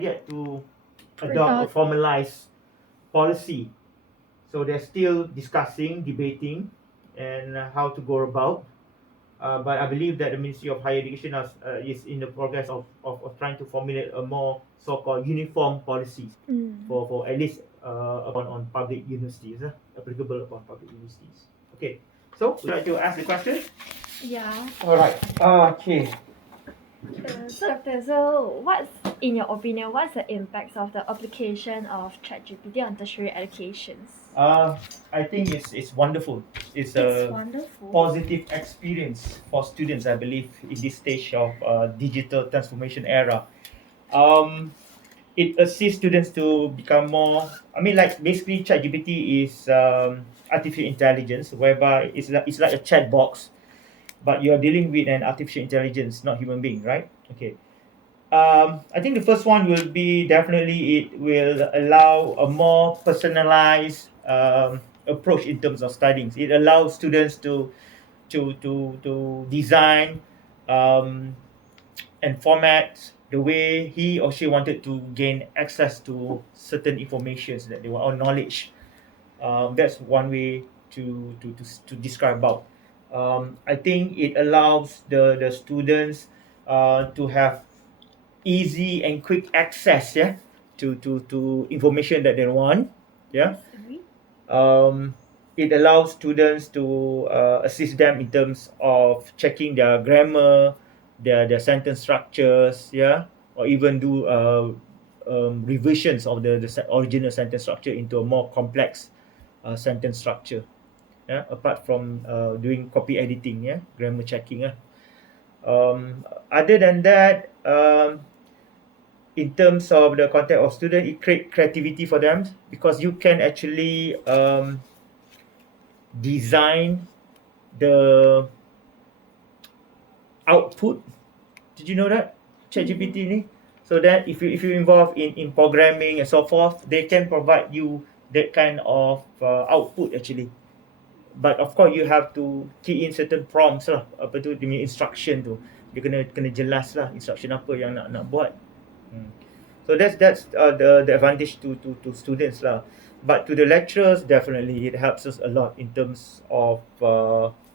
yet to adopt a formalized policy. So they're still discussing, debating, and how to go about. But I believe that the Ministry of Higher Education is in the progress of trying to formulate a more so-called uniform policies for at least on public universities, applicable upon public universities. Okay, so would you like to ask the question? Yeah. All right. Okay. So, Doctor, so in your opinion, what's the impacts of the application of ChatGPT on tertiary educations? I think it's wonderful. It's a wonderful. positive experience for students, I believe, in this stage of digital transformation era. Um, it assists students to become more. I mean, like basically, ChatGPT is artificial intelligence, whereby it's like a chat box, but you are dealing with an artificial intelligence, not human being, right? Okay. I think the first one will be definitely it will allow a more personalized approach in terms of studying. It allows students to design um, and format the way he or she wanted to gain access to certain informations that they want or knowledge. That's one way to describe about. I think it allows the students to have easy and quick access, yeah, to information that they want, yeah. Agree. um, it allows students to assist them in terms of checking their grammar, their sentence structures, yeah, or even do revisions of the original sentence structure into a more complex sentence structure, yeah, apart from doing copy editing, yeah, grammar checking, other than that, in terms of the content of student, it create creativity for them because you can actually design the output. Did you know that ChatGPT ni? So that if you involve in programming and so forth, they can provide you that kind of output actually. But of course you have to key in certain prompts lah. Apa tu dia punya instruction tu. Dia kena jelas lah instruction apa yang nak buat. So that's the advantage to students lah. But to the lecturers, definitely it helps us a lot in terms of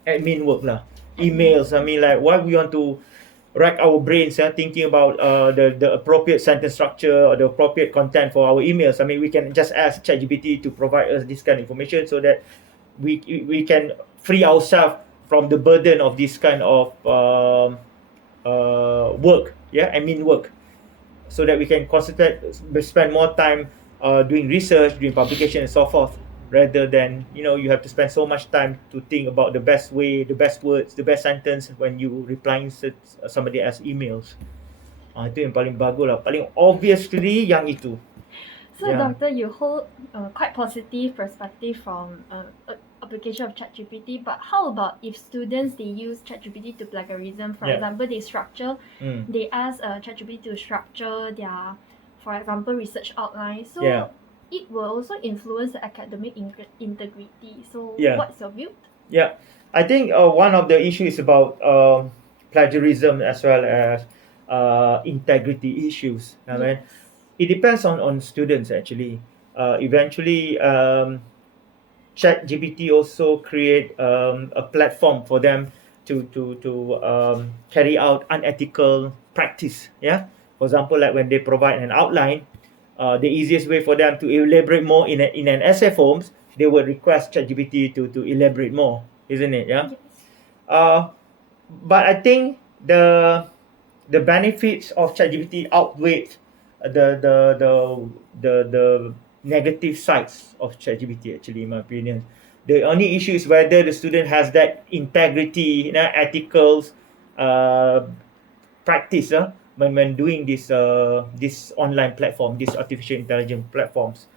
admin work lah. Emails. I mean, like why we want to rack our brains, thinking about the appropriate sentence structure or the appropriate content for our emails. I mean, we can just ask ChatGPT to provide us this kind of information so that we can free ourselves from the burden of this kind of work, yeah, admin work, so that we can concentrate, spend more time doing research, doing publication and so forth, rather than you have to spend so much time to think about the best way, the best words, the best sentence when you replying somebody else emails. Itu yang paling bagus lah, paling obviously yang itu. So, Yeah. Doctor, you hold quite positive perspective from application of ChatGPT, but how about if students they use ChatGPT to plagiarism? For Yeah. example, they ask ChatGPT to structure their, for example, research outline. So Yeah. it will also influence the academic integrity. So Yeah. what's your view? Yeah, I think one of the issues is about plagiarism as well as integrity issues. I mean, it depends on students actually. Eventually, ChatGPT also create a platform for them to carry out unethical practice. Yeah, for example, like when they provide an outline, the easiest way for them to elaborate more in an essay forms, they would request ChatGPT to elaborate more, isn't it? Yeah. But I think the benefits of ChatGPT outweigh the negative sides of ChatGPT. Actually, in my opinion, the only issue is whether the student has that integrity, ethical practice, when doing this online platform, this artificial intelligence platforms.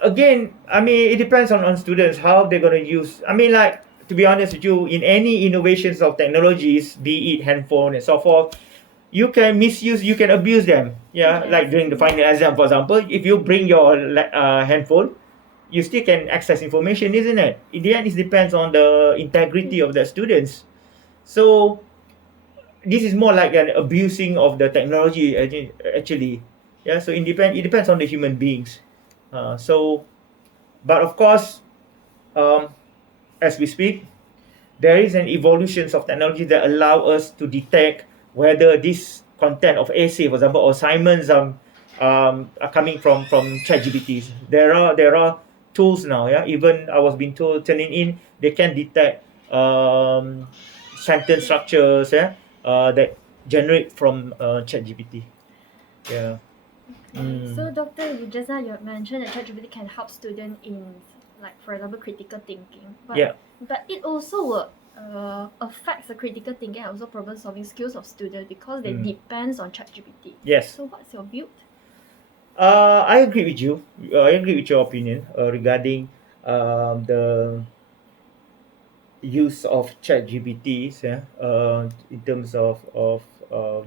Again, I mean, it depends on students how they're going to use. I mean, like, to be honest with you, in any innovations of technologies, be it handphone and so forth, you can misuse, you can abuse them. Yeah, Yes. like during the final exam, for example, if you bring your handphone, you still can access information, isn't it? In the end, it depends on the integrity of the students. So this is more like an abusing of the technology actually. Yeah, so it depends on the human beings. So but of course, um, as we speak, there is an evolution of technology that allow us to detect whether this content of essay, for example, or assignments are coming from ChatGPTs. There are tools now. Yeah, even I was being told turning in they can detect sentence structures. Yeah, that generate from ChatGPT. Yeah. Okay. So Mm. Doctor, just now you mentioned that ChatGPT can help student in, like, for example, critical thinking, Yeah. but it also will affects the critical thinking and also problem solving skills of students because they Mm. depends on ChatGPT. Yes. So what's your view? I agree with you. I agree with your opinion regarding the use of chat GPTs, yeah, in terms of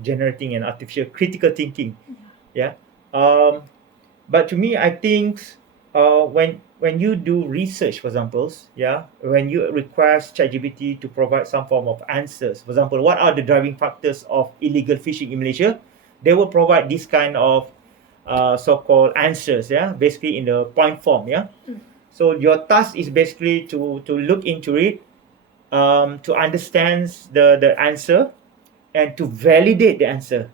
generating an artificial critical thinking. Yeah. Um, but to me, I think when you do research, for examples, yeah, when you request ChatGPT to provide some form of answers, for example, what are the driving factors of illegal fishing in Malaysia? They will provide this kind of so-called answers, yeah, basically in the point form, yeah. Mm. So your task is basically to look into it, to understand the answer and to validate the answer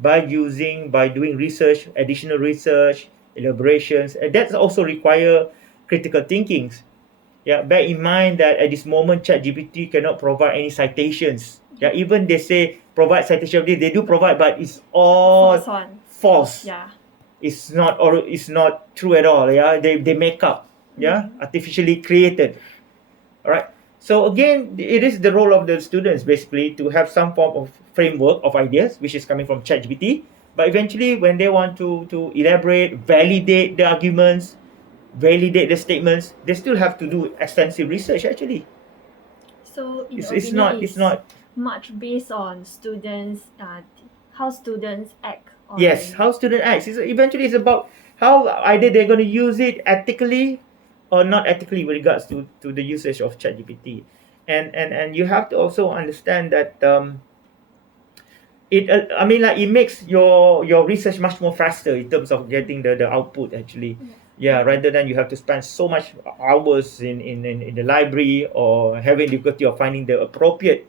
by doing research, additional research, elaborations, and that also require critical thinking. Yeah, bear in mind that at this moment, ChatGPT cannot provide any citations. Yeah, even they say provide citation, they do provide, but it's False all one. false. Yeah. It's not true at all. Yeah, they make up. Yeah, Mm. artificially created. All right. So again, it is the role of the students basically to have some form of framework of ideas, which is coming from ChatGPT. But eventually, when they want to elaborate, validate the arguments, validate the statements, they still have to do extensive research. Actually, So in your it's opinion, not it's is not much based on students, how students act yes, on. how student acts. Eventually it's about how either they're going to use it ethically or not ethically with regards to the usage of ChatGPT. And you have to also understand that I mean, like, it makes your research much more faster in terms of getting the output actually. Yes. Yeah, rather than you have to spend so much hours in the library or having difficulty of finding the appropriate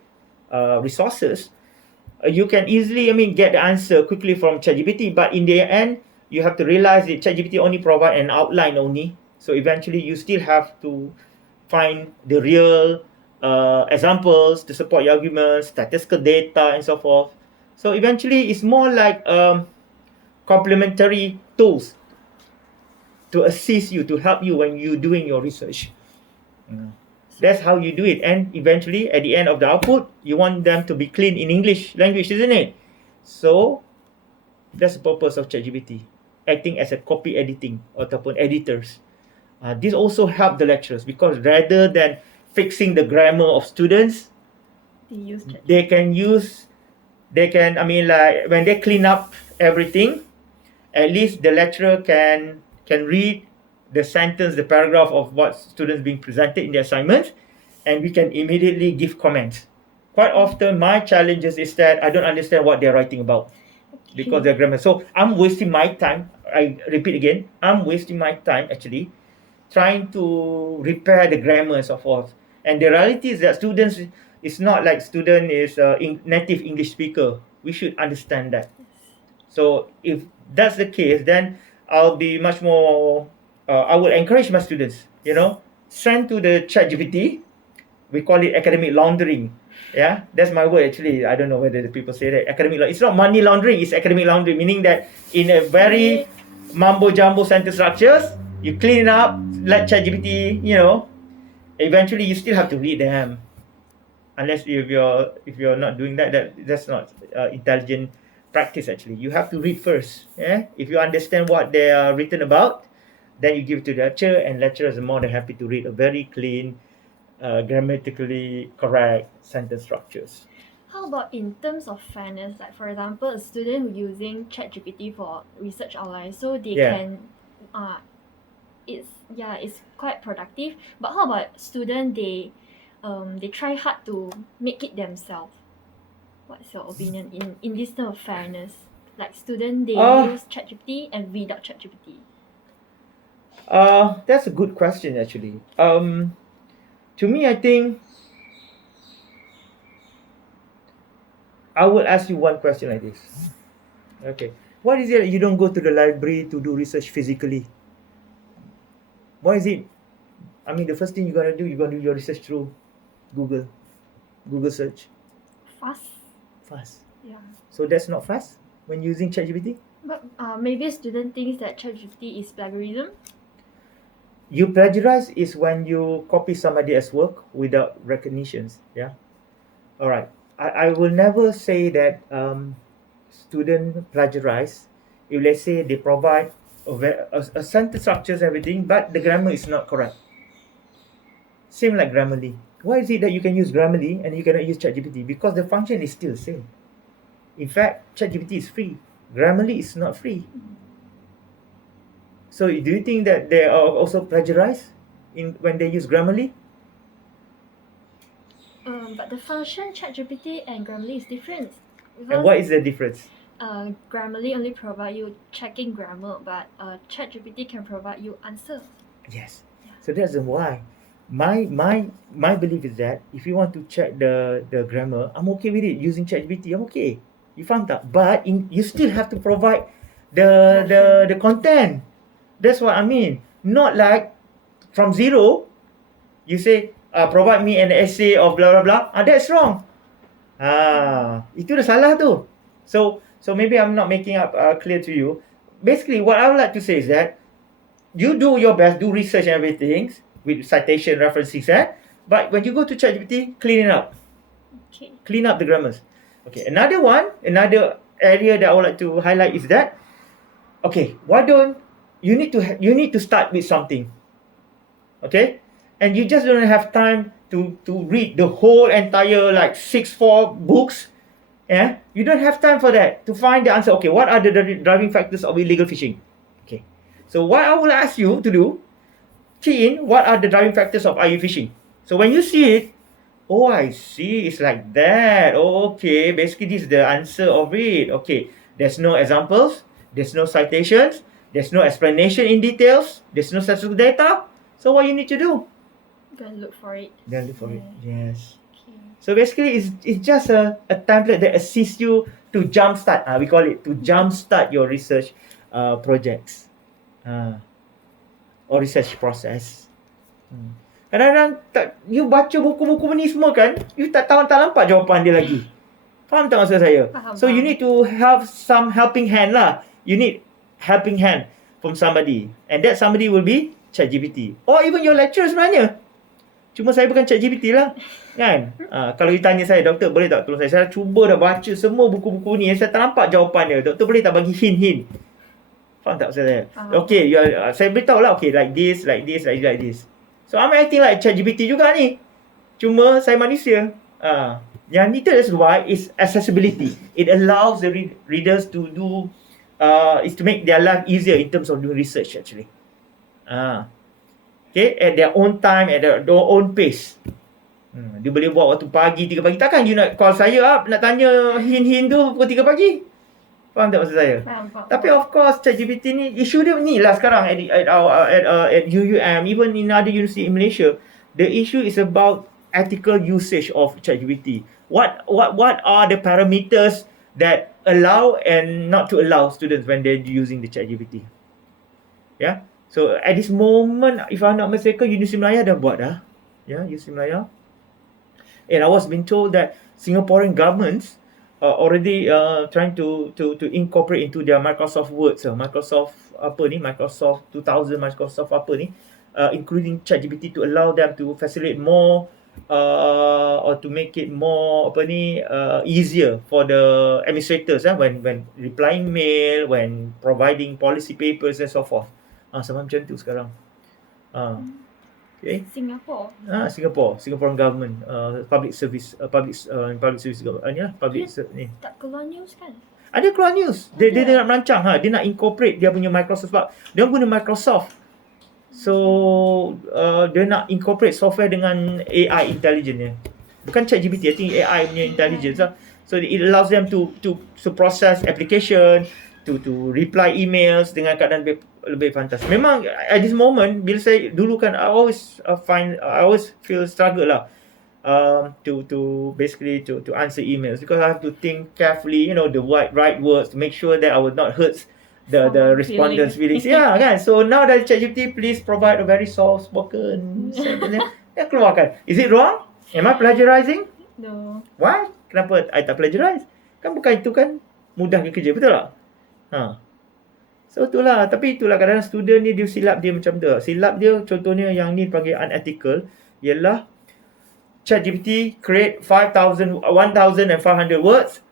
resources. You can easily, I mean, get the answer quickly from ChatGPT, but in the end you have to realize that ChatGPT only provide an outline only, so eventually you still have to find the real examples to support your arguments, statistical data, and so forth. So eventually, it's more like complementary tools to assist you, to help you when you're doing your research. Mm. That's how you do it. And eventually, at the end of the output, you want them to be clean in English language, isn't it? So that's the purpose of ChatGPT, acting as a copy editing ataupun editors. This also help the lecturers because rather than fixing the grammar of students, They use they ChatGPT. can use they can I mean, like, when they clean up everything, at least the lecturer can read the sentence, the paragraph of what students being presented in the assignment, and we can immediately give comments. Quite often my challenges is that I don't understand what they're writing about because Okay. their grammar, so I'm wasting my time. I repeat again, I'm wasting my time actually trying to repair the grammar and so forth. And the reality is that students is not like student is native English speaker. We should understand that. So if that's the case, then I'll be much more. I will encourage my students. Send to the Chat GPT. We call it academic laundering. Yeah, that's my word actually. I don't know whether the people say that academic. It's not money laundering. It's academic laundering, meaning that in a very Very. mumbo jumbo sentence structures, you clean it up, let ChatGPT. Eventually you still have to read them, unless if you're not doing that, that's not intelligent practice. Actually, you have to read first. Yeah, if you understand what they are written about, then you give it to the lecturer, and lecturers are more than happy to read a very clean, grammatically correct sentence structures. How about in terms of fairness? Like, for example, a student who using ChatGPT for research outline, so they Yeah. can, it's, yeah, it's quite productive. But how about student, they try hard to make it themselves. What's your opinion in this term of fairness? Like student, they Uh, use ChatGPT and without ChatGPT. that's a good question actually. To me, I think I will ask you one question like this. Okay. What is it that you don't go to the library to do research physically? Why is it? I mean, the first thing you're gonna do, you're gonna do your research through Google, Google search, Fast. fast. Yeah. So that's not fast when using ChatGPT. But maybe a student thinks that ChatGPT is plagiarism. You plagiarize is when you copy somebody else's work without recognitions. Yeah. All right. I will never say that student plagiarize if let's say they provide a sentence structures everything, but the grammar is not correct. Same like Grammarly. Why is it that you can use Grammarly and you cannot use ChatGPT? Because the function is still the same. In fact, ChatGPT is free. Grammarly is not free. So do you think that they are also plagiarized in when they use Grammarly? But the function ChatGPT and Grammarly is different. And what is the difference? Grammarly only provide you checking grammar, but ChatGPT can provide you answer. Yes. So that's why my belief is that if you want to check the grammar, I'm okay with it using ChatGPT. I'm okay. You faham tak? But you still have to provide the content. That's what I mean. Not like from zero, you say provide me an essay of blah blah blah. That's wrong. Itu dah salah tu. So maybe I'm not making up clear to you. Basically, what I would like to say is that you do your best, do research and everything with citation references, but when you go to ChatGPT, clean it up. Okay. Clean up the grammars. Okay, another area that I would like to highlight is that, okay, why don't you need to start with something, okay, and you just don't have time to read the whole entire like 6-4 books. Yeah, you don't have time for that to find the answer. Okay, what are the driving factors of illegal fishing? Okay, so what I will ask you to do, key in what are the driving factors of IU fishing. So when you see it, oh, I see, it's like that. Oh, okay, basically this is the answer of it. Okay, there's no examples, there's no citations, there's no explanation in details, there's no statistical data. So what you need to do? Go and look for it. Then look for it. Yes. Okay. So basically, it's just a template that assists you to jumpstart. We call it to jumpstart your research projects or research process. Kadang-kadang you baca buku-buku ni semua kan, you tak nampak jawapan dia lagi. Faham tak maksud saya? Faham, So you faham. need to have some helping hand lah. You need helping hand from somebody, and that somebody will be ChatGPT or even your lecturer sebenarnya. Cuma saya bukan ChatGPT lah, kan? Kalau you tanya saya, doktor boleh tak tolong saya cuba dah baca semua buku-buku ni, saya tak nampak jawapan dia. Doktor boleh tak bagi hint-hint? Faham tak maksud saya? Faham. Okay, saya beritahu lah, okay, like this, like this, like this. So I'm acting like ChatGPT juga ni. Cuma saya manusia. Yang itu is why is accessibility. It allows the readers to do is to make their life easier in terms of doing research actually. Okay, at their own time, at their own pace. Dia boleh buat waktu pagi, 3 pagi. Takkan you nak call saya up, nak tanya hint-hint tu pukul 3 pagi? Faham tak maksud saya? Faham. Tapi of course ChatGPT ni isu dia ni lah sekarang at UUM, even in other university in Malaysia, the issue is about ethical usage of ChatGPT. What are the parameters that allow and not to allow students when they're using the ChatGPT? Yeah. So at this moment, if I'm not mistaken, Universiti Melaya dah buat dah. Yeah, Universiti Melaya. And I was being told that Singaporean governments already trying to incorporate into their Microsoft Words, Microsoft apa ni, Microsoft 2000, Microsoft apa ni, including ChatGPT to allow them to facilitate more or to make it more apa ni easier for the administrators when replying mail, when providing policy papers and so forth. Sama macam tu sekarang. Okay. Singapore. Singaporean government public service ni lah public ni. Tak keluar news kan? Ada keluar news. Dia nak merancang dia nak incorporate dia punya Microsoft sebab dia guna Microsoft. So dia nak incorporate software dengan AI intelligence dia. Bukan ChatGPT, I think AI punya intelligence lah. So it allows them to process application, to reply emails dengan keadaan lebih fantas. Memang at this moment bila saya dulu kan I always I always feel struggle lah to basically to answer emails because I have to think carefully, you know, the right words to make sure that I would not hurt the Someone respondents' feeling. feelings. Yeah, kan. So now that ChatGPT, please provide a very soft spoken sentence. Dia keluarkan. Is it wrong? Am I plagiarizing? No. Why? Kenapa I tak plagiarize? Kan bukan itu kan mudahkan kerja, betul tak? Ha. So itulah, tapi itulah kadang-kadang student ni dia silap dia macam tu. Silap dia contohnya yang ni panggil unethical ialah ChatGPT create 1,500 words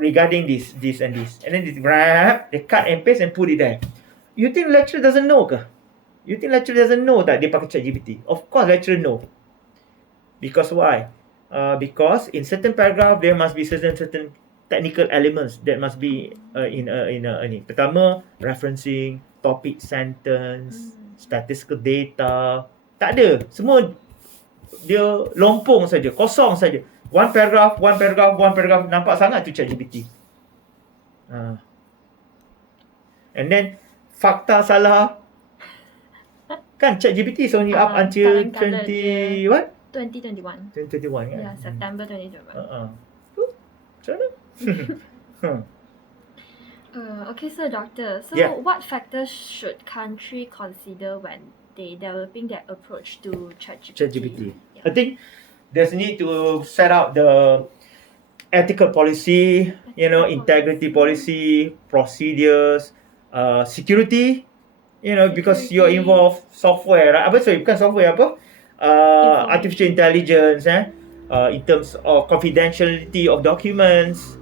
regarding this and this. And then they cut and paste and put it there. You think lecturer doesn't know ke? You think lecturer doesn't know that dia pakai ChatGPT? Of course lecturer know. Because why? Because in certain paragraph there must be certain technical elements that must be in ni. Pertama, referencing, topic sentence, statistical data. Tak ada. Semua dia lompong saja, kosong saja. One paragraph, nampak sangat tu ChatGPT. And then fakta salah. Kan ChatGPT is only up until 20 what? 2021. 2021 kan? Yeah, September 2021. Macam mana? Okay, so doctor, so Yeah. what factors should country consider when they developing their approach to ChatGPT? ChatGPT. Yeah. I think there's need to set out the ethical policy, you know, integrity policy, procedures, security, you know, because you're involved software, right? Bukan software, artificial intelligence, in terms of confidentiality of documents.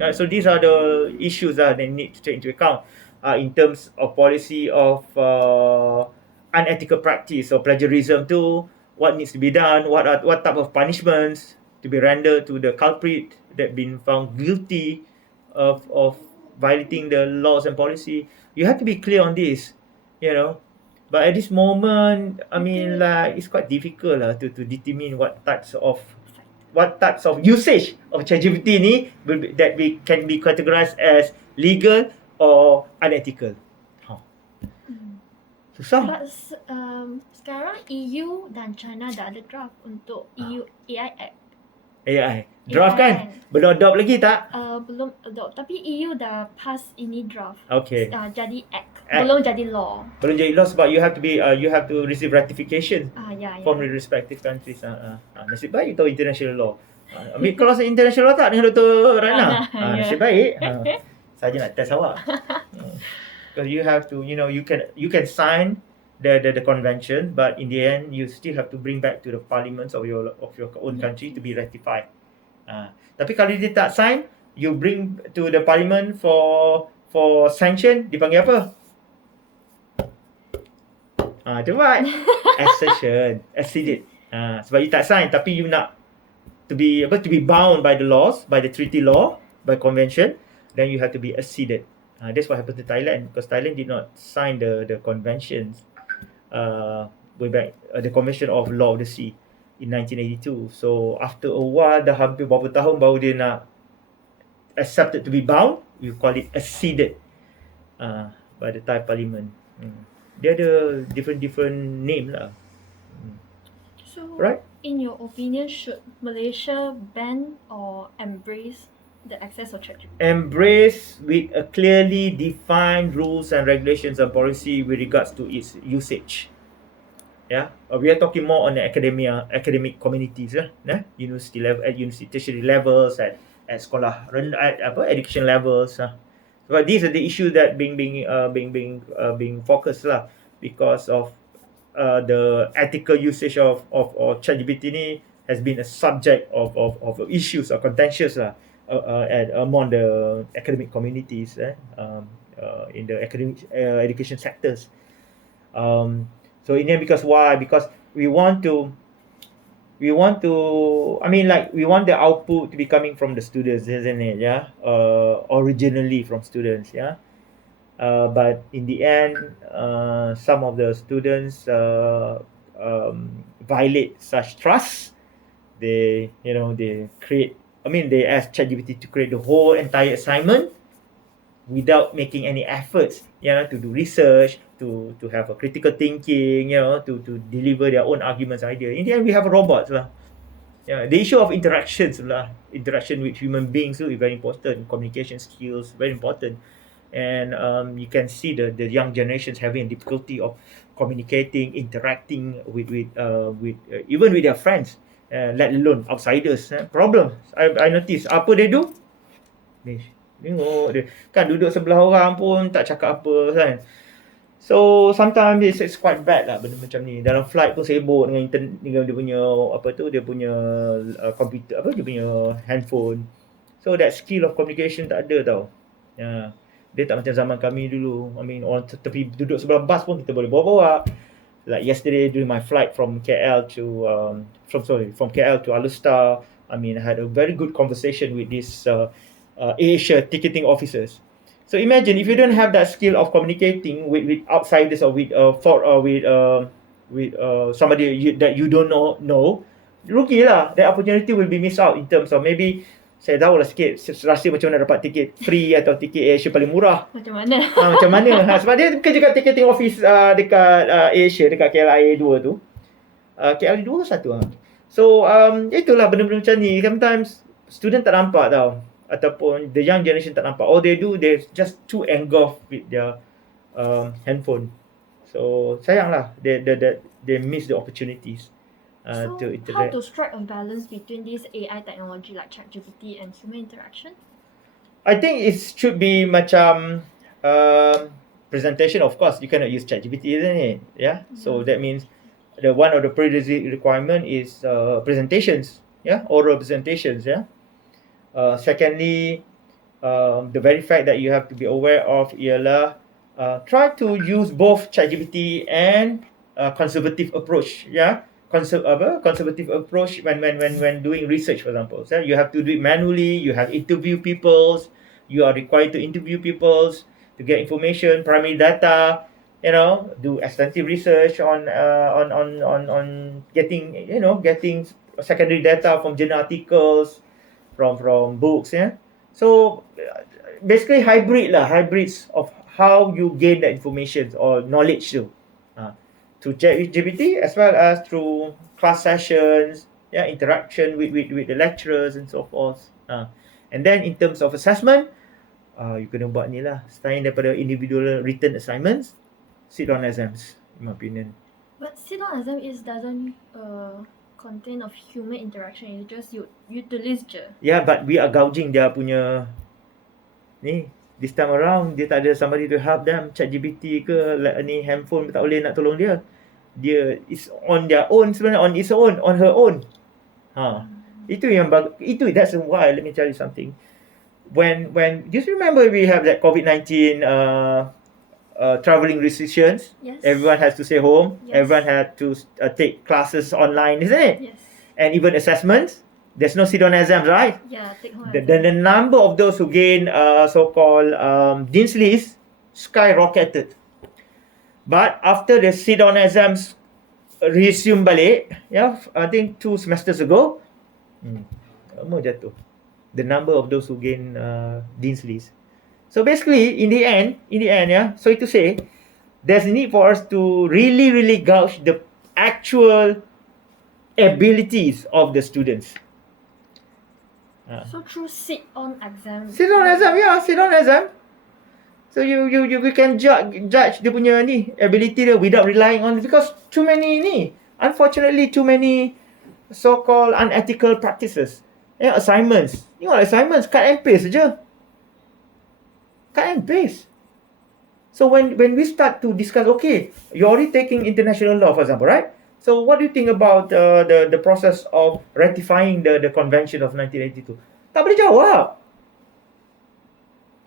Right? So these are the issues that they need to take into account in terms of policy of unethical practice or plagiarism too. What needs to be done? What type of punishments to be rendered to the culprit that been found guilty of violating the laws and policy? You have to be clear on this, you know. But at this moment, I mean, like it's quite difficult to determine what types of usage of ChatGPT ni that can be categorized as legal or unethical. Susah. But sekarang EU dan China dah ada draft untuk EU AI Act. AI. Draft kan? Belum adopt lagi tak? Belum adopt, tapi EU dah pass ini draft. Okay. Jadi act. Belum jadi law. Belum jadi law sebab you have to receive ratification Yeah. from the respective countries. Nasib baik tahu international law. Ambil kelas international law tak dengan Dr. Rana? Nasib baik. Saja nak test awak. Because you have to, you know, you can sign the convention, but in the end you still have to bring back to the parliaments of your own country to be ratified. Tapi kalau dia tak sign, you bring to the parliament for sanction, dipanggil apa? Itu buat acceded. Sebab you tak sign tapi you nak to be bound by the laws, by the treaty law, by convention, then you have to be acceded. That's what happened to Thailand because Thailand did not sign the conventions way back, the Convention of Law of the Sea in 1982. So after a while, dah hampir beberapa tahun baru dia nak accepted to be bound. You call it acceded by the Thai Parliament. Dia ada different name lah. So, right? In your opinion, should Malaysia ban or embrace the access of ChatGPT? Embrace with a clearly defined rules and regulations and policy with regards to its usage. Yeah, we are talking more on the academic communities, university level, at university tertiary levels, at sekolah rendah, education levels. But these are the issues that being focused lah because of the ethical usage of ChatGPT ni has been a subject of issues or contentious lah among the academic communities in the academic education sectors. So in the end, because why? Because we want the output to be coming from the students, isn't it? Yeah, originally from students. Yeah, but in the end, some of the students violate such trust. They create they ask ChatGPT to create the whole entire assignment without making any efforts, to do research, to have a critical thinking, to deliver their own arguments, idea. In the end, we have robots lah. Yeah, the issue of interactions lah, interaction with human beings is very important. Communication skills very important, and you can see the young generations having difficulty of communicating, interacting with even with their friends, let alone outsiders. Problem. I notice apa they do. Ni tengok dia kan duduk sebelah orang pun tak cakap apa kan. So sometimes it's quite bad lah benda macam ni. Dalam flight pun sibuk dengan internet, dengan dia punya dia punya komputer, dia punya handphone. So that skill of communication tak ada tau. Ya. Dia tak macam zaman kami dulu. Orang tepi duduk sebelah bas pun kita boleh bawa-bawa. Like yesterday during my flight from KL to from KL to Alustar, I had a very good conversation with this Asia ticketing officers. So imagine if you don't have that skill of communicating with outsiders or with somebody that you don't know, rugi lah. That opportunity will be missed out in terms of maybe saya tahu lah sikit rasa macam mana dapat tiket free atau tiket Asia paling murah. Macam mana? Macam mana? Sebab dia kerja kat ticketing office dekat Asia, dekat KLIA 2 tu. KLIA 2 satu lah. So itulah benda-benda macam ni. Sometimes student tak nampak tau, ataupun the young generation tak nampak. All they do, they just too engulfed with their handphone. So sayang lah, they miss the opportunities So to how interact. to strike a balance between this AI technology like ChatGPT and human interaction? I think it should be macam presentation. Of course, you cannot use ChatGPT, isn't it? Yeah. So that means the one of the prerequisite requirement is presentations. Yeah, oral presentations. Yeah. Secondly, the very fact that you have to be aware of ialah try to use both ChatGPT and conservative approach. Yeah. Conservative approach when doing research, for example. So you have to do it manually. You have interview peoples. You are required to interview peoples to get information, primary data. Do extensive research on getting getting secondary data from journal articles, from books. Yeah. So basically hybrids of how you gain that information or knowledge too. Through ChatGPT as well as through class sessions, interaction with the lecturers and so forth. And then in terms of assessment, you kena buat ni lah, selain daripada individual written assignments, sit-down exams, in my opinion. But sit-down exam doesn't contain of human interaction. It's just you tulis je. Yeah, but we are gouging dia punya ni. This time around, dia tak ada somebody to help them. ChatGPT ke, ni handphone tak boleh nak tolong dia. Dia is on their own sebenarnya, on her own. That's why, let me tell you something. When just remember we have that COVID-19 traveling restrictions. Yes. Everyone has to stay home. Yes. Everyone had to take classes online, isn't it? Yes. And even assessments. There's no sit-down exams, right? Yeah, take home The exam. number of those who gain so-called Dean's List skyrocketed. But after the sit-down exams resume balik, I think 2 semesters ago, lama jatuh. The number of those who gain Dean's List. So basically, in the end, sorry to say, there's a need for us to really gauge the actual abilities of the students. So through sit-on exam. Sit-down exam. So you can judge dia punya ni ability dia without relying on, because too many unfortunately too many so-called unethical practices. Assignments. Assignments cut and paste saja. Cut and paste. So when we start to discuss, okay, you're already taking international law, for example, right? So what do you think about the process of ratifying the Convention of 1982? Tak boleh jawab.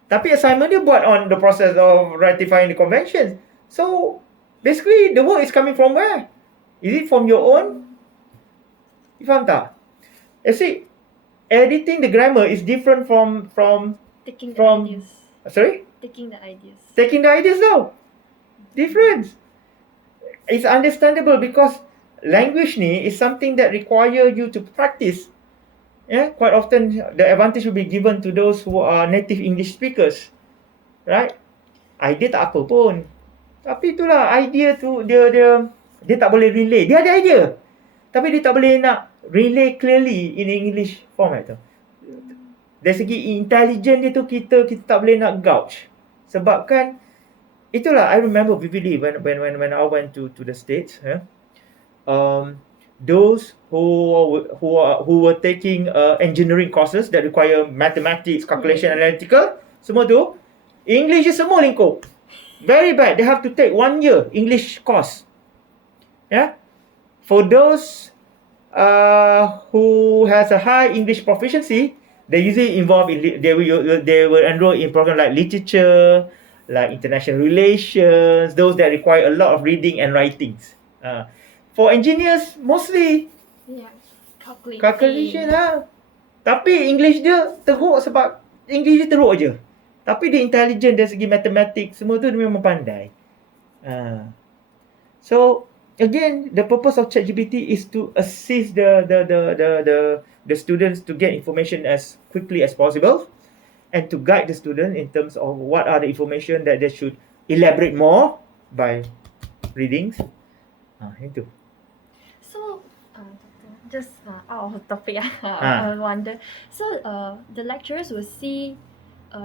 Tapi assignment dia buat on the process of ratifying the convention. So basically the work is coming from where? Is it from your own? You faham tak? You see, editing the grammar is different from taking the from- ideas. sorry? Taking the ideas. Taking the ideas though. Difference. It's understandable because language ni is something that require you to practice. Yeah, quite often the advantage will be given to those who are native English speakers, right? Idea tak apa pun. Tapi itulah idea tu dia tak boleh relay. Dia ada idea. Tapi dia tak boleh nak relay clearly in English format tu. Dari segi intelligent dia tu kita tak boleh nak gauge. Sebab kan itulah I remember vividly when I went to the States, yeah. Those who were taking engineering courses that require mathematics, calculation, analytical, semua tu English je semua lingkup. Very bad. They have to take 1 year English course. Yeah. For those who has a high English proficiency, they usually involve in they will enroll in program like literature, like international relations, those that require a lot of reading and writings. For engineers, mostly Yeah. calculation lah. Tapi English dia teruk sebab English dia teruk je. Tapi dia intelligent dari segi matematik, semua tu dia memang pandai. So again, the purpose of ChatGPT is to assist the students to get information as quickly as possible, and to guide the student in terms of what are the information that they should elaborate more by readings. Itu. So, just out of topic, I wonder. So, the lecturers will see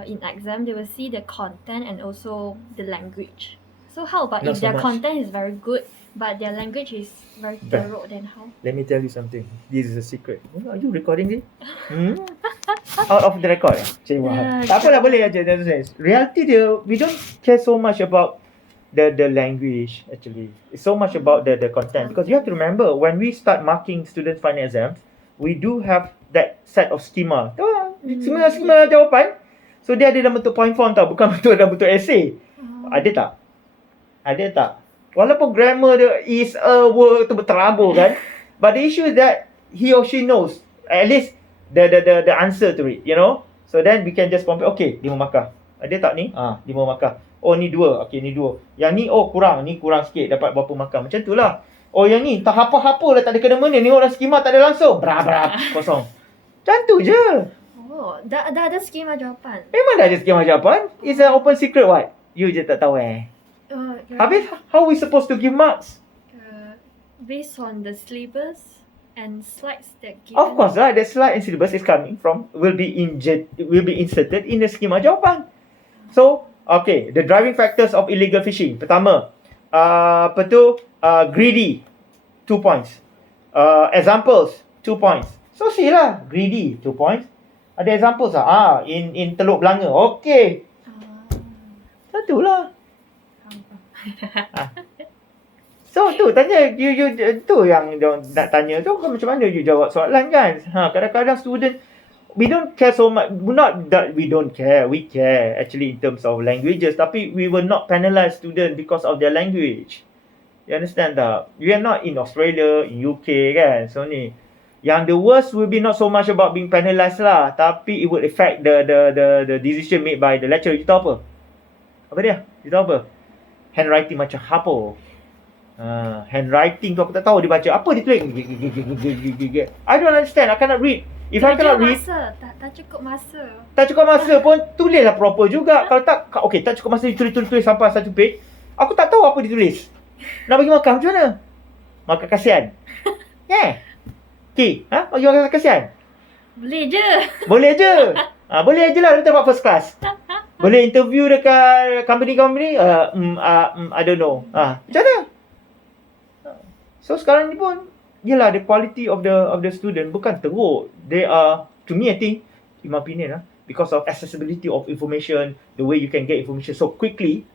in exam, they will see the content and also the language. So how about Not if so their much. content is very good, but their language is very Bad. thorough, then how? Let me tell you something. This is a secret. Are you recording it? Out of the record. Yeah, Tak apalah, boleh aja. Reality dia, we don't care so much about the language actually. It's so much about the content, because you have to remember when we start marking students' final exams, we do have that set of schema. Tahu tak? Schema jawapan. So dia ada dalam bentuk point form tau, bukan dalam bentuk essay. Ada tak? Ada tak? Walaupun grammar dia is a word tu terabur kan, but the issue is that he or she knows at least the answer to it, you know. So then we can just compare. Okay, 5 markah. Ada tak ni? 5 markah. Oh ni 2. Okay, ni 2. Yang ni kurang. Ni kurang sikit, dapat berapa markah. Macam tu lah. Oh yang ni tak apa-apa lah, tak ada kena-mena. Ni orang skema tak ada langsung. Berap kosong. Macam tu je. Oh, dah ada skema jawapan. Memang dah ada skema jawapan. It's an open secret what? You je tak tahu Habis how we supposed to give marks? Based on the syllabus and slides that given. Of course lah, the slide and syllabus is coming from will be inserted in the schema jawapan. So, okay, the driving factors of illegal fishing. Pertama, greedy, 2 points. Examples, 2 points. So see lah, greedy, 2 points. Ada examples lah. In Teluk Belanga. Okay. Satu lah. So tu tanya you tu yang nak tanya tu, macam mana you jawab soalan kan. Kadang-kadang student, we don't care so much. Not that we don't care, we care actually in terms of languages, tapi we will not penalize student because of their language. You understand tak? We are not in Australia, in UK kan. So ni yang the worst will be not so much about being penalized lah, tapi it would affect the decision made by the lecturer. You tahu apa? Apa dia? You tahu apa? Handwriting macam apa? Handwriting tu aku tak tahu dia baca apa, dia tulis. I don't understand. I cannot read. If I cannot read, tak cukup masa. Tak cukup masa pun tulislah proper juga. Kalau tak, okay, tak cukup masa tulis sampai satu page, aku tak tahu apa dia tulis. Nak bagi makan macam mana? Makan kasihan. Okay, bagi makan kasihan. Boleh je. Boleh je. Boleh je lah, dia dapat first class. Boleh interview dekat company. I don't know. Macam mana? So sekarang ni pun, yelah, the quality of the student bukan teruk. They are, to me, I think, in my opinion, because of accessibility of information, the way you can get information so quickly,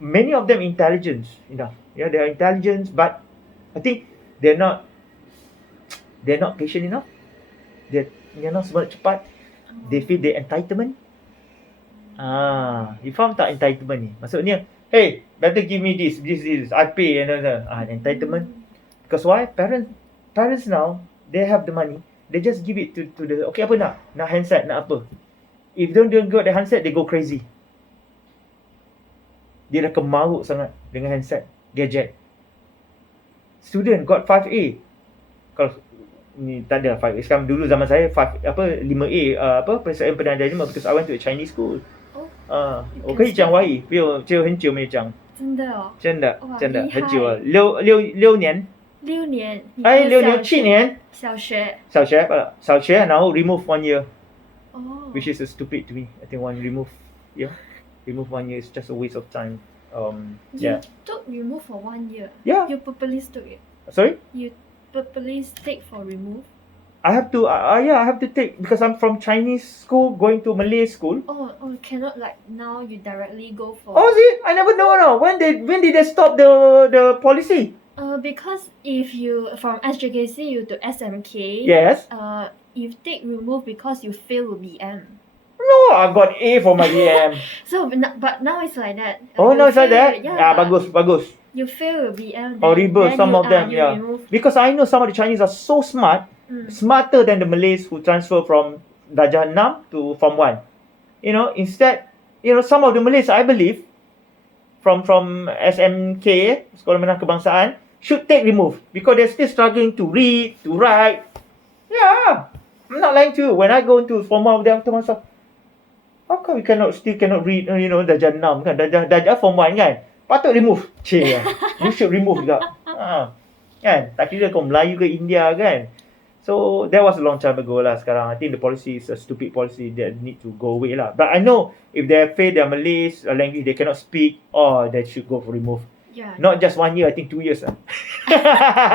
many of them intelligent enough. Yeah, they are intelligent, but I think they're not patient enough. They're not semua cepat. They feel the entitlement. You faham tak entitlement ni? Maksudnya, hey, better give me this, I pay, and entitlement. Because why? Parents now, they have the money. They just give it to the, okay, apa nak? Nak handset, nak apa? If they don't got the handset, they go crazy. Dia dah kemaruk sangat dengan handset, gadget. Student got 5A. Kalau ni tak ada 5A. Sekarang dulu zaman saya 5A, perasaan pernah ada 5 because I went to a Chinese school. 我可以讲华语，就很久没讲。真的哦，真的哇真的厉害很久了，六年， 6年，你哎，读6年，去年小学小学，然后 remove 1 year， 哦 which is stupid to me. I think remove 1 year is just a waste of time. You took remove for 1 year. Yeah. You purposely took it. Sorry, You purposely take for remove. I have to. I have to take because I'm from Chinese school going to Malay school. Oh, cannot like now you directly go for. Oh, is it? I never know. No, when did they stop the policy? Because if you from SJKC you to SMK. Yes. You take remove because you fail BM. No, I got A for my BM. So but now it's like that. Oh, no, it's like that. Yeah. Bagus. You fail BM. Horrible, then some you, of them, you yeah. remove. Because I know some of the Chinese are so smart, smarter than the Malays who transfer from Darjah 6 to Form 1. Instead, some of the Malays, I believe, from SMK, Sekolah Menengah Kebangsaan, should take remove because they're still struggling to read, to write. Yeah, I'm not lying to you. When I go into Form 1 of them, to myself, how come we still cannot read, Darjah 6 kan? Darjah Form 1 kan? Patut remove. You should remove juga. Kan? Tak kira kau Melayu ke India kan? So, that was a long time ago lah sekarang. I think the policy is a stupid policy that need to go away lah. But I know if they fail their Malays language, they cannot speak, they should go for remove. Yeah. Not just 1 year, I think 2 years lah.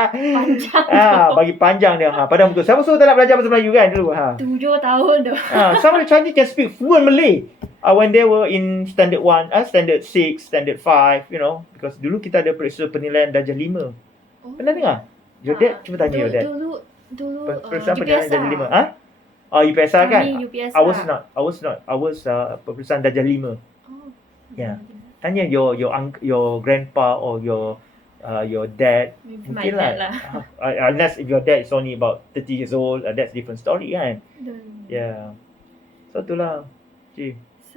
Panjang bagi panjang dia. Padahal betul. Siapa suruh tak nak belajar bahasa Melayu kan dulu? 7 tahun tu. Some of the Chinese can speak fluent Malay when they were in standard 1, standard 6, standard 5, because dulu kita ada periksa penilaian darjah 5. Pernah dengar? Your dad, cuba tanya your dad. Dulu Periksa penilaian darjah 5. UPSR. UPSR kan? UPSR. I was not. I was peperiksaan darjah 5. Yeah. Tanya your grandpa or your dad. Maybe Mungkin my dad lah. Unless if your dad is only about 30 years old, that's different story kan. Yeah. So itulah.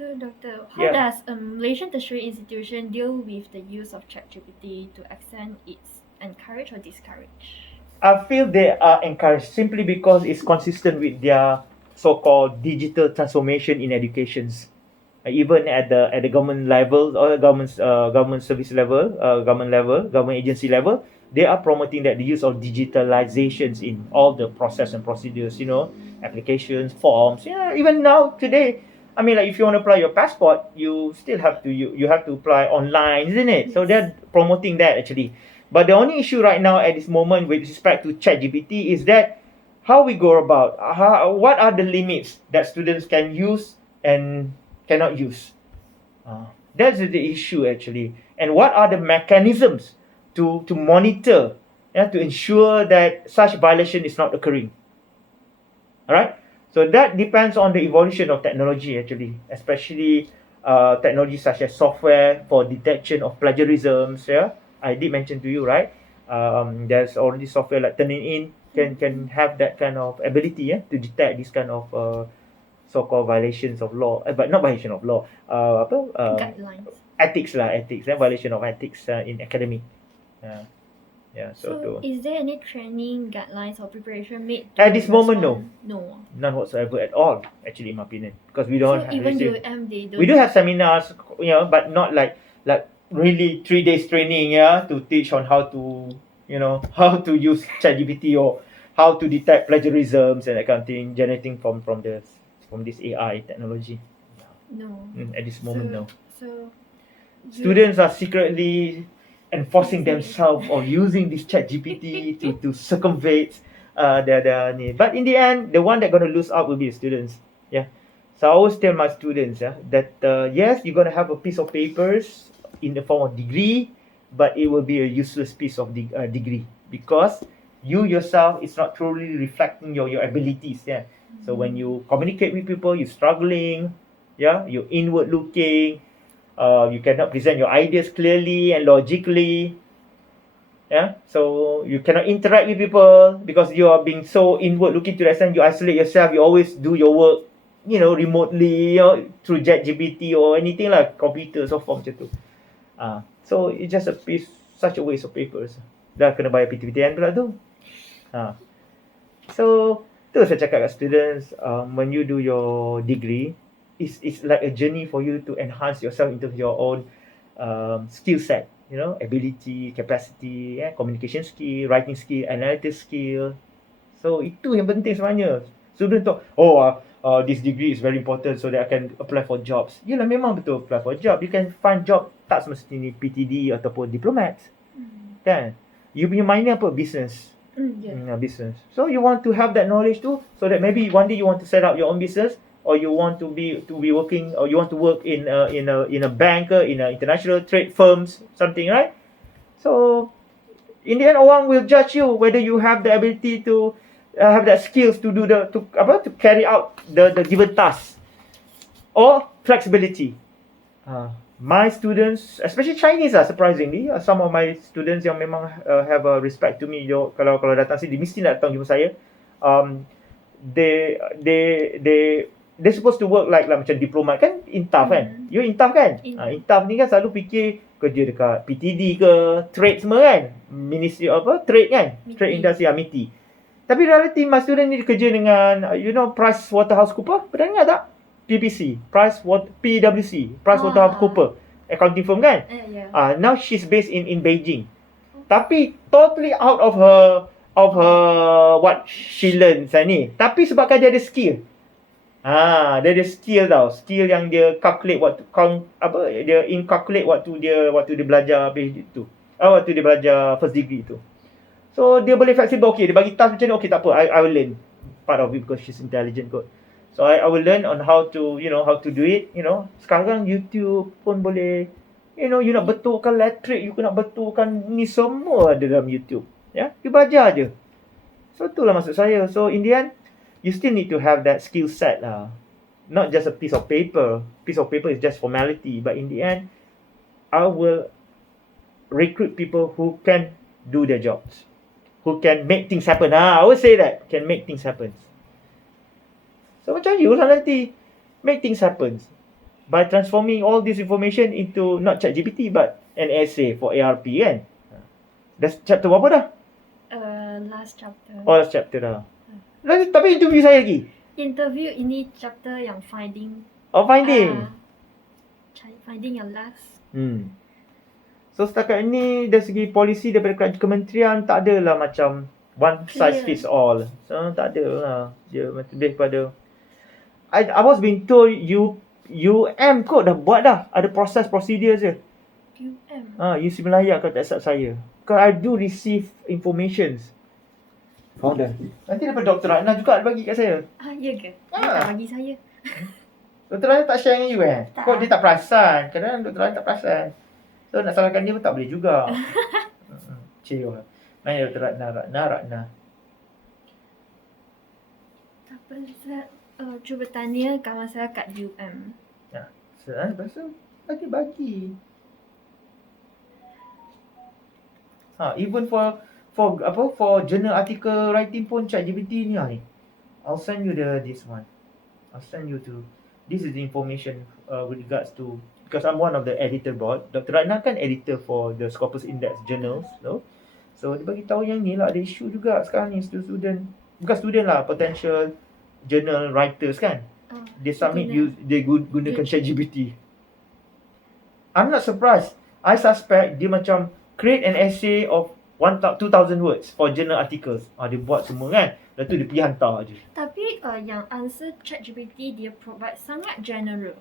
So doctor, how does a Malaysian tertiary institution deal with the use of ChatGPT to extend its encourage or discourage? I feel they are encouraged simply because it's consistent with their so-called digital transformation in educations. Even at the government level or government service level, government agency level, they are promoting that the use of digitalizations in all the process and procedures, applications, forms. Even now today, I mean, like if you want to apply your passport, you still have to you have to apply online, isn't it? Yes. So they're promoting that actually. But the only issue right now at this moment with respect to ChatGPT is that how we go about, what are the limits that students can use and cannot use. That's the issue actually. And what are the mechanisms to monitor, to ensure that such violation is not occurring. Alright? So that depends on the evolution of technology actually, especially technology such as software for detection of plagiarisms. I did mention to you, right? There's already software like Turnitin can have that kind of ability to detect this kind of so-called violations of law, but not violation of law. Guidelines. Ethics, violation of ethics in academic. So is there any training guidelines or preparation made? At this moment, no. No. None whatsoever at all, actually, in my opinion, because we don't. So even UM, they don't. We do have seminars, but not like really 3 days training, to teach on how to, how to use ChatGPT or how to detect plagiarisms and that kind of thing, generating from this AI technology. No. At this moment, no. So students are secretly enforcing themselves or using this ChatGPT to circumvent their need. But in the end, the one that gonna lose out will be the students. So I always tell my students that yes, you're gonna have a piece of papers in the form of degree, but it will be a useless piece of degree because you yourself is not truly reflecting your abilities. So when you communicate with people, you're struggling. You're inward looking. You cannot present your ideas clearly and logically. So you cannot interact with people because you are being so inward looking to the extent you isolate yourself. You always do your work, remotely, through ChatGPT or anything like computer, so form macam tu. So it's just such a waste of papers. Dah kena bayar PTPTN pula tu. So tu saya cakap kat students, when you do your degree, it's like a journey for you to enhance yourself into your own skill set, you know, ability, capacity, communication skill, writing skill, analytic skill. So itu yang penting sebenarnya. Student tu, this degree is very important so that I can apply for jobs. Yelah, memang betul apply for job. You can find job tak semestinya PTD ataupun diplomat. Kan? You punya minor apa? Business. Business. So you want to have that knowledge too, so that maybe one day you want to set up your own business, or you want to be working, or you want to work in a bank, in a international trade firms, something, right? So in the end, orang will judge you whether you have the ability to have that skills to do to carry out the given task, or flexibility. My students, especially Chinese surprisingly, some of my students yang memang have a respect to me, kalau datang sini, dia mesti nak datang jumpa saya. They supposed to work like macam diplomat kan, intaf kan. You intaf kan? Intaf ni kan selalu fikir kerja dekat PTD ke, trade semua kan, ministry trade kan, trade industry, MITI. Tapi reality my student ni kerja dengan PricewaterhouseCoopers, pernah dengar tak? PwC, PricewaterhouseCoopers, accounting firm kan? Now she's based in Beijing. Tapi totally out of her what she learns ni. Tapi sebabkan dia ada skill. Dia ada skill tau. Skill yang dia calculate dia incalculate waktu dia belajar tu. Waktu dia belajar first degree tu. So dia boleh flexible. Okay, dia bagi task macam ni, okay tak apa, I will learn part of it because she's intelligent kot. So I will learn on how to do it, Sekarang YouTube pun boleh, you nak betulkan letrik, you nak betulkan ni, semua ada dalam YouTube. Ya, you belajar je. So itulah maksud saya. So in the end, you still need to have that skill set lah. Not just a piece of paper. Piece of paper is just formality. But in the end, I will recruit people who can do their jobs. Who can make things happen. I always say that. Can make things happen. So macam you lah nanti. Make things happen. By transforming all this information into not ChatGPT but an essay for ARP kan. Dah chapter berapa dah? Last chapter. Last chapter dah. Tapi interview saya lagi. Interview ini chapter yang finding. Finding. Finding yang last. So setakat ini dari segi polisi daripada kementerian tak adalah macam one size fits all. So tak ada lah. Dia lebih kepada I was being told UM kot dah buat dah. Ada proses prosedur je. UC Melayu kalau tak silap saya. Because I do receive informations. Founder. Nanti daripada Dr. Ratna juga bagi kat saya. Ya ke? Dia tak bagi saya. Dr. Ratna tak share dengan you tak. Kok dia tak perasan. Kadang-kadang Dr. Ratna tak perasan. So nak salahkan dia pun tak boleh juga. Cik. Mana Dr. Ratna. Tak apa, saya cuba tanya kawan saya kat UM. Saya rasa bagi. Even for journal article writing pun ChatGPT ni I'll send you this one. I'll send you to this is the information with regards to, because I'm one of the editor board. Dr. Ratna kan editor for the Scopus Index journals, no? So dia bagi tahu yang ni lah ada isu juga sekarang ni student, bukan student lah, potential journal writers kan. They submit they gunakan ChatGPT. I'm not surprised. I suspect dia macam create an essay of 2,000 words for journal articles. Dia buat semua kan. Lepas tu dia pergi hantar je. Tapi yang answer ChatGPT dia provide sangat general.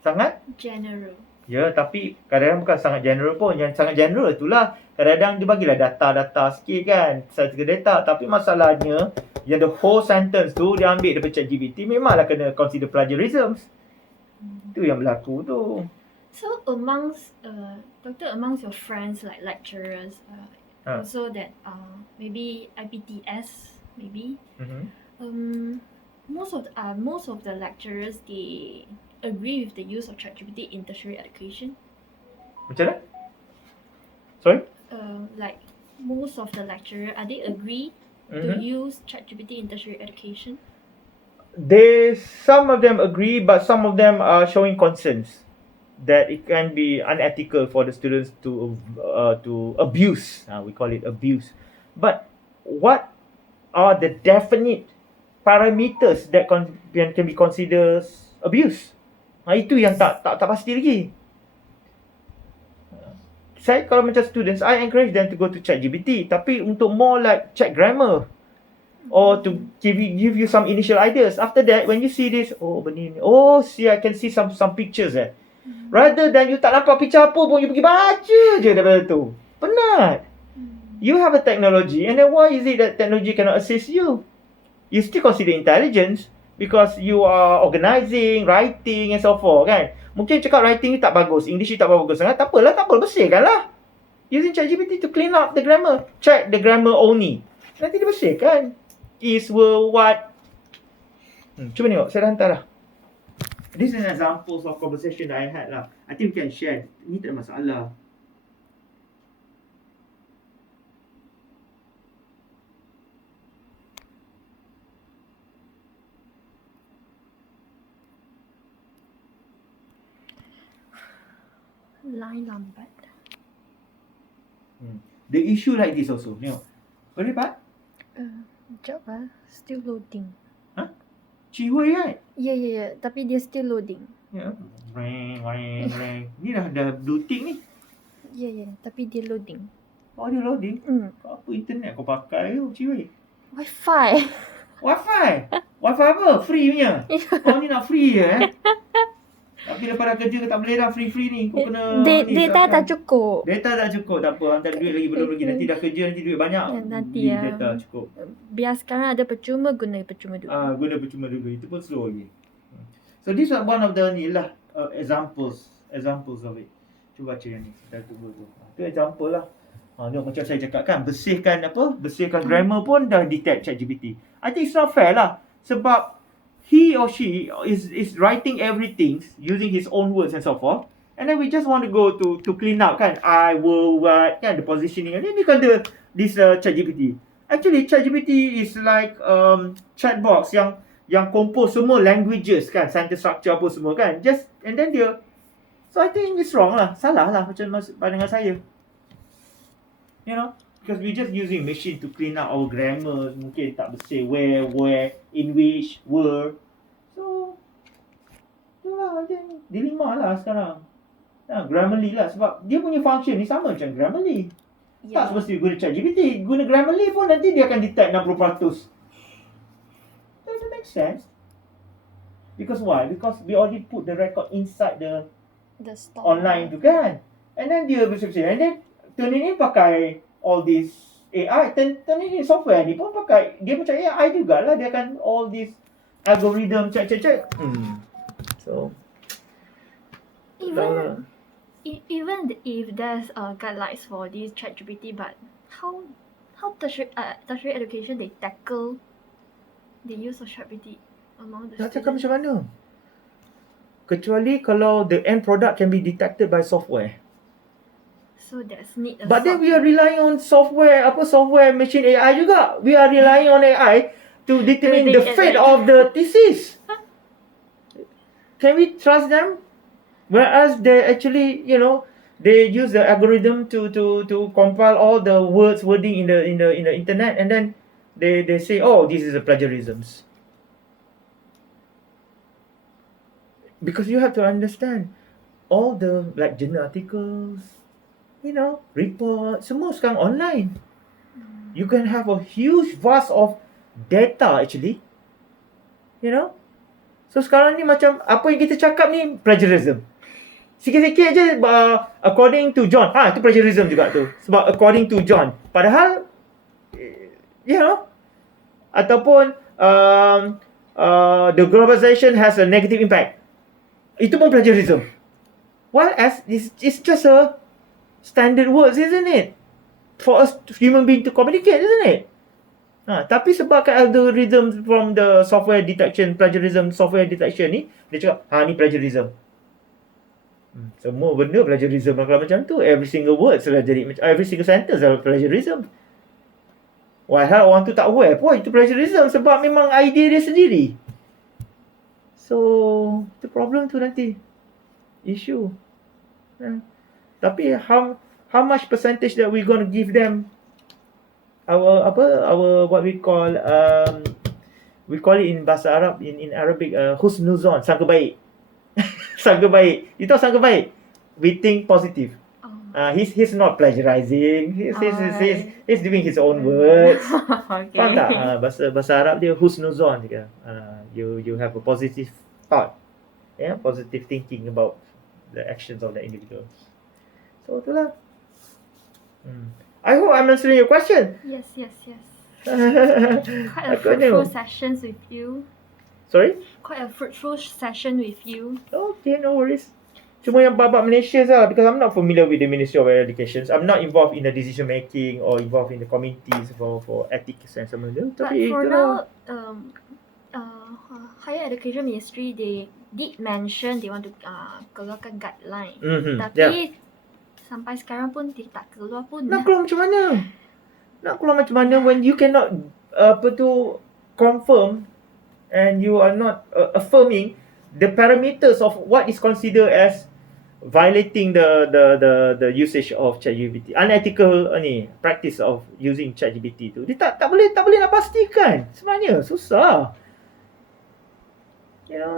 Sangat? General. Ya, tapi kadang-kadang bukan sangat general pun. Yang sangat general itulah kadang-kadang dia bagilah data-data sikit kan. Statistical data. Tapi masalahnya yang the whole sentence tu dia ambil daripada ChatGPT, memanglah kena consider plagiarism. Itu yang berlaku tu. So amongst amongst your friends like lecturers, also that maybe IPTS maybe, most of the lecturers they agree with the use of ChatGPT in tertiary education. Macam mana? Sorry? Like most of the lecturers, are they agree to use ChatGPT in tertiary education? Some of them agree, but some of them are showing concerns that it can be unethical for the students to abuse. We call it abuse. But what are the definite parameters that can be considered abuse. Itu yang tak pasti lagi. Saya kalau macam students, I encourage them to go to ChatGPT. Tapi untuk more like check grammar. Or to give you some initial ideas. After that, when you see this, oh benda ni, oh see I can see some pictures Rather than you tak nampak picture apa pun, you pergi baca je daripada tu. Penat. You have a technology, and then why is it that technology cannot assist you? You still consider intelligence because you are organizing, writing and so forth kan. Mungkin cakap writing ni tak bagus, English ni tak bagus sangat, tak apalah, bersihkan lah. Using ChatGPT to clean up the grammar. Check the grammar only. Nanti dia bersihkan. Is, were, what. Cuba tengok, saya dah hantar lah. This is an examples of conversation that I had lah. I think we can share. Ni tak ada masalah. Line lambat. The issue like this also. Tengok. Boleh Pak? Sekejap lah. Still loading. Cihui kan? Ya. Tapi dia still loading. Ya. Reng. Ni dah blue tick ni. Ya. Tapi dia loading. Oh, dia loading? Apa internet kau pakai tu, cihui? Wi-Fi. Wi-Fi apa? Free punya? Oh, ni nak free je Tapi lepas dah kerja tak boleh dah free ni. Kau kena data tak cukup. Data tak cukup, tak apa. Hantar duit lagi belum lagi. Nanti dah kerja, nanti duit banyak. Nanti data cukup. Biar sekarang ada percuma, guna percuma dulu. Guna percuma dulu. Itu pun slow lagi. So this is one of the ni lah examples of it. Cuba baca yang ni. Kita tunggu tu. Itu example lah. Macam saya cakap kan, bersihkan grammar pun dah detect ChatGPT. I think it's not fair lah. Sebab he or she is writing everything using his own words and so forth. And then we just want to go to clean up kan. I will what kan, the positioning. And then you can do this ChatGPT. Actually ChatGPT is like chat box yang compose semua languages kan, sentence structure apa semua kan. Just and then dia. So I think it's wrong lah. Salah lah macam pandangan saya. You know, because we just using machine to clean up our grammar. Mungkin tak bersih where, in which, were. So, itulah macam dilema lah sekarang. Grammarly lah sebab dia punya function ni sama macam Grammarly. Tak semesti guna ChatGPT. Guna Grammarly pun nanti dia akan detect 60%. Doesn't make sense. Because why? Because we already put the record inside the online tu kan. And then dia bersih-bersih. And then turn ini pakai all this AI. Turn ini software ni pun pakai. Dia macam AI jugalah. Dia akan all this algorithm check. So even if there's guidelines for this ChatGPT, but how tertiary education they tackle the use of ChatGPT among the students? Nak cakap macam mana? Kecuali kalau the end product can be detected by software. So that's need a But then we are relying on software machine AI juga. We are relying on AI to determine the fate of the thesis. Can we trust them? Whereas they actually, they use the algorithm to compile all the wording in the internet, and then they say, oh, this is a plagiarisms. Because you have to understand all the like journal articles, report, semua sekarang online. You can have a huge vast of data actually. So sekarang ni macam apa yang kita cakap ni plagiarism. Sikit-sikit je according to John. Itu plagiarism juga tu. Sebab according to John. Padahal ataupun the globalization has a negative impact. Itu pun plagiarism. While as it's just a standard words, isn't it? For us human being to communicate, isn't it? Tapi sebabkan algorithm from the software detection, plagiarism software detection ni, dia cakap, ni plagiarism. Semua benda plagiarism kalau macam tu. Every single word sudah jadi, every single sentence adalah plagiarism. Wahal orang tu tak aware pun itu plagiarism sebab memang idea dia sendiri. So, the problem tu nanti. Issue. Tapi how much percentage that we going to give them our what we call it in bahasa Arab, in Arabic, husnuzon, sangka baik. Sangka baik. You tahu sangka baik? We think positive. He's not plagiarizing. He's doing his own words. Okay. Faham tak? Bahasa Arab dia husnuzon juga. You have a positive thought. Yeah, positive thinking about the actions of the individual. So itulah. I hope I'm answering your question. Yes. Quite a fruitful sessions with you. Sorry? Quite a fruitful session with you. Okay, no worries. Cuma yang bab Malaysia saja, because I'm not familiar with the Ministry of Education. I'm not involved in the decision making or involved in the committees for ethics and some of them. But for now, Higher Education Ministry, they did mention they want to keluarkan guideline. Tapi sampai sekarang pun tak keluar pun. Nak keluar macam mana when you cannot confirm and you are not affirming the parameters of what is considered as violating the usage of ChatGPT, unethical practice of using ChatGPT tu. Dia tak boleh nak pastikan. Sebenarnya susah.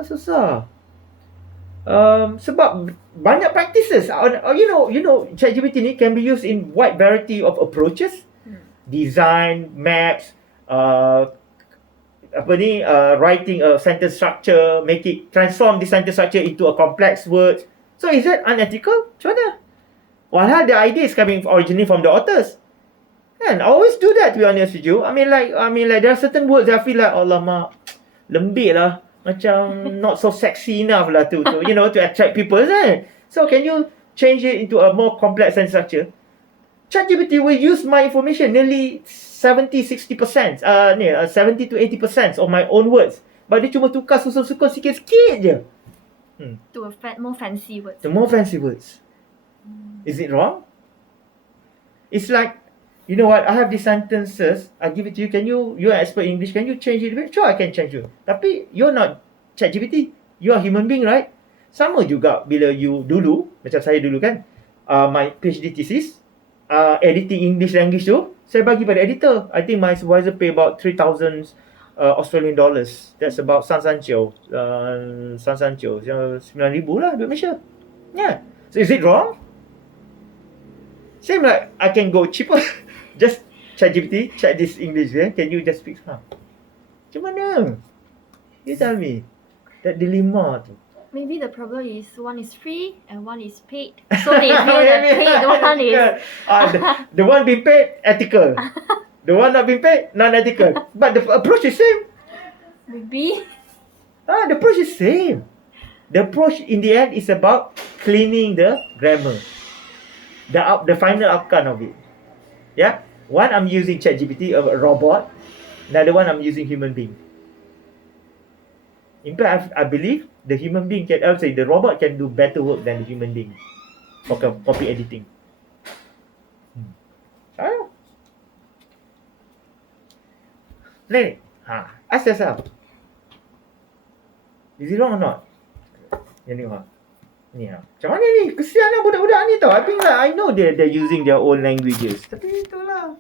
Susah. Sebab banyak practices. You know ChatGPT ni can be used in wide variety of approaches. Design, maps, writing a sentence structure, transform the sentence structure into a complex word. So is that unethical? Macam mana? Walhal the idea is coming originally from the authors. And I always do that, to be honest with you. I mean like there are certain words that I feel like, alamak, lembik lah. Macam not so sexy enough lah to to attract people, isn't it? So can you change it into a more complex sentence structure? ChatGPT will use my information, nearly 70-60%, 70 to 80% of my own words. But dia cuma tukar susun-susun sikit-sikit je. To more fancy words. The more fancy words. Is it wrong? It's like, you know what, I have these sentences, I give it to you, you're an expert in English, can you change it a bit? Sure, I can change you. Tapi you're not ChatGPT, you're a human being, right? Sama juga bila you dulu, macam saya dulu kan, my PhD thesis, editing English language tu, saya bagi pada editor. I think my supervisor pay about 3,000 Australian dollars. That's about San Sancho, 9,000 lah duit Malaysia. Yeah. So is it wrong? Same like I can go cheaper. Just ChatGPT, chat this English, can you just fix? Macam mana? You tell me. That dilemma tu. Maybe the problem is one is free and one is paid. So they feel that paid one is the one being paid ethical. The one not being paid non-ethical. But the approach is same. Maybe. The approach is same. The approach in the end is about cleaning the grammar. The final outcome of it. Yeah? One I'm using ChatGPT, a robot. Another one I'm using human being. In fact, I believe the human being the robot can do better work than the human being for copy editing. I don't know. Nenek, ask yourself. Is it wrong or not? Ni macam mana ni? Kesian lah budak-budak ni tau. I think like, I know they're using their own languages. Tapi itulah.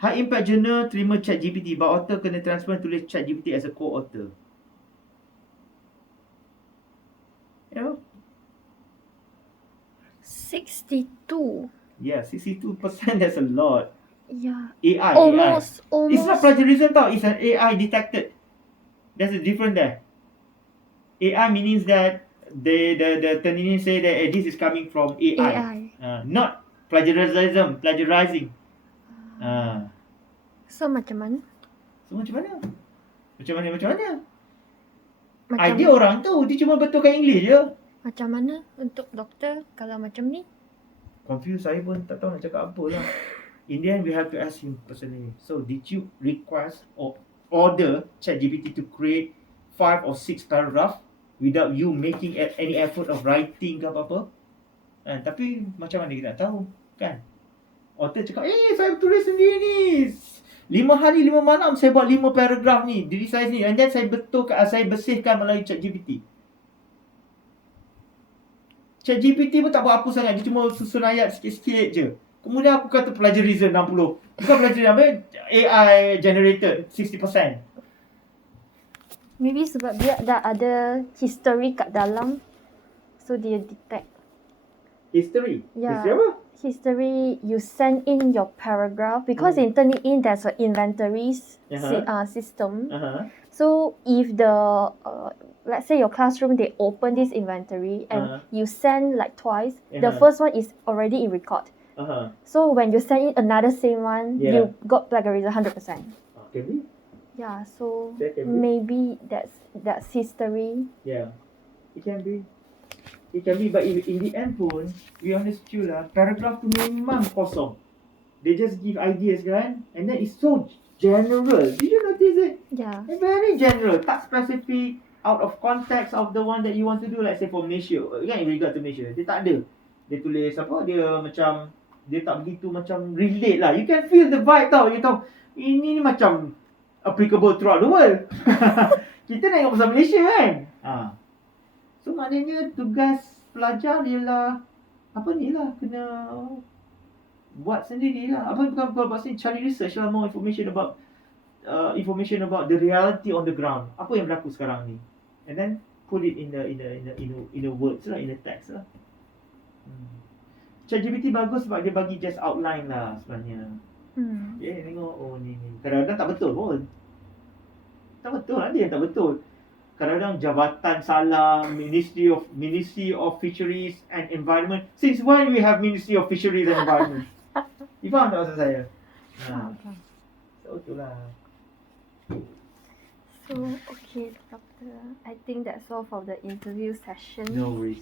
High impact journal terima ChatGPT, but author kena transfer tulis ChatGPT as a co-author. You know? 62. Yeah, 62%, that's a lot. Yeah. AI. Almost. It's not plagiarism tau, it's an AI detected. There's a difference there. AI means that the Tanini say that this is coming from AI. Not plagiarizing. So macam mana? Macam mana? Idea orang tu, dia cuma betulkan English je. Macam mana untuk doktor kalau macam ni? Confused, saya pun tak tahu nak cakap apa lah. In the end, we have to ask him personally. So, did you request or order ChatGPT to create 5 or 6 paragraph without you making any effort of writing ke apa-apa? Tapi macam mana kita nak tahu, kan? Author cakap, saya tulis sendiri ni. 5 hari 5 malam saya buat 5 paragraph ni, diri saya ni. And then saya betulkan, saya bersihkan melalui ChatGPT. ChatGPT pun tak buat apa sangat. Dia cuma susun ayat sikit-sikit je. Kemudian aku kata plagiarism 60. Bukan plagiarism, apa? AI generated 60%. Maybe sebab dia dah ada history kat dalam, so dia detect. History? Yeah. History apa? History, you send in your paragraph because in Turnitin there's an inventories system. So if the let's say your classroom they open this inventory and you send like twice, the first one is already in record. So when you send in another same one, you got plagiarism 100%. Okay. Yeah, so That can be. maybe that's history. Yeah, it can be. It can be, but in the end pun, we honest you lah, paragraph tu memang kosong. They just give ideas kan, and then it's so general. Did you notice it? Yeah. It's very general, tak specific, out of context of the one that you want to do. Like say for Malaysia, kan in regard to Malaysia, dia tak ada. Dia tulis apa, dia macam, dia tak begitu macam relate lah. You can feel the vibe tau. You tahu, ini ni macam applicable throughout the world. Kita nak ingat pasal Malaysia kan. So maknanya tugas pelajar ialah apa ni lah, kena buat sendiri lah. Apa bukan buat sendiri, cari research lah, more information about the reality on the ground. Apa yang berlaku sekarang ni, and then put it in the words lah, in the text lah. ChatGPT bagus sebab dia bagi just outline lah sebenarnya. Tengok, oh ni kadang-kadang tak betul pun. Tak betul, ada yang tak betul. Kadang-kadang jabatan salah, Ministry of Fisheries and Environment. Since when we have Ministry of Fisheries and Environment? You faham tak maksud saya? So itulah. So okay, Doctor, I think that's all for the interview session. No worries.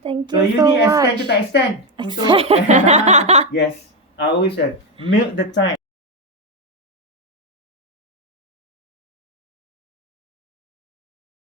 Thank you so so you need much. extend ke tak extend? Untuk yes, I always say milk the time.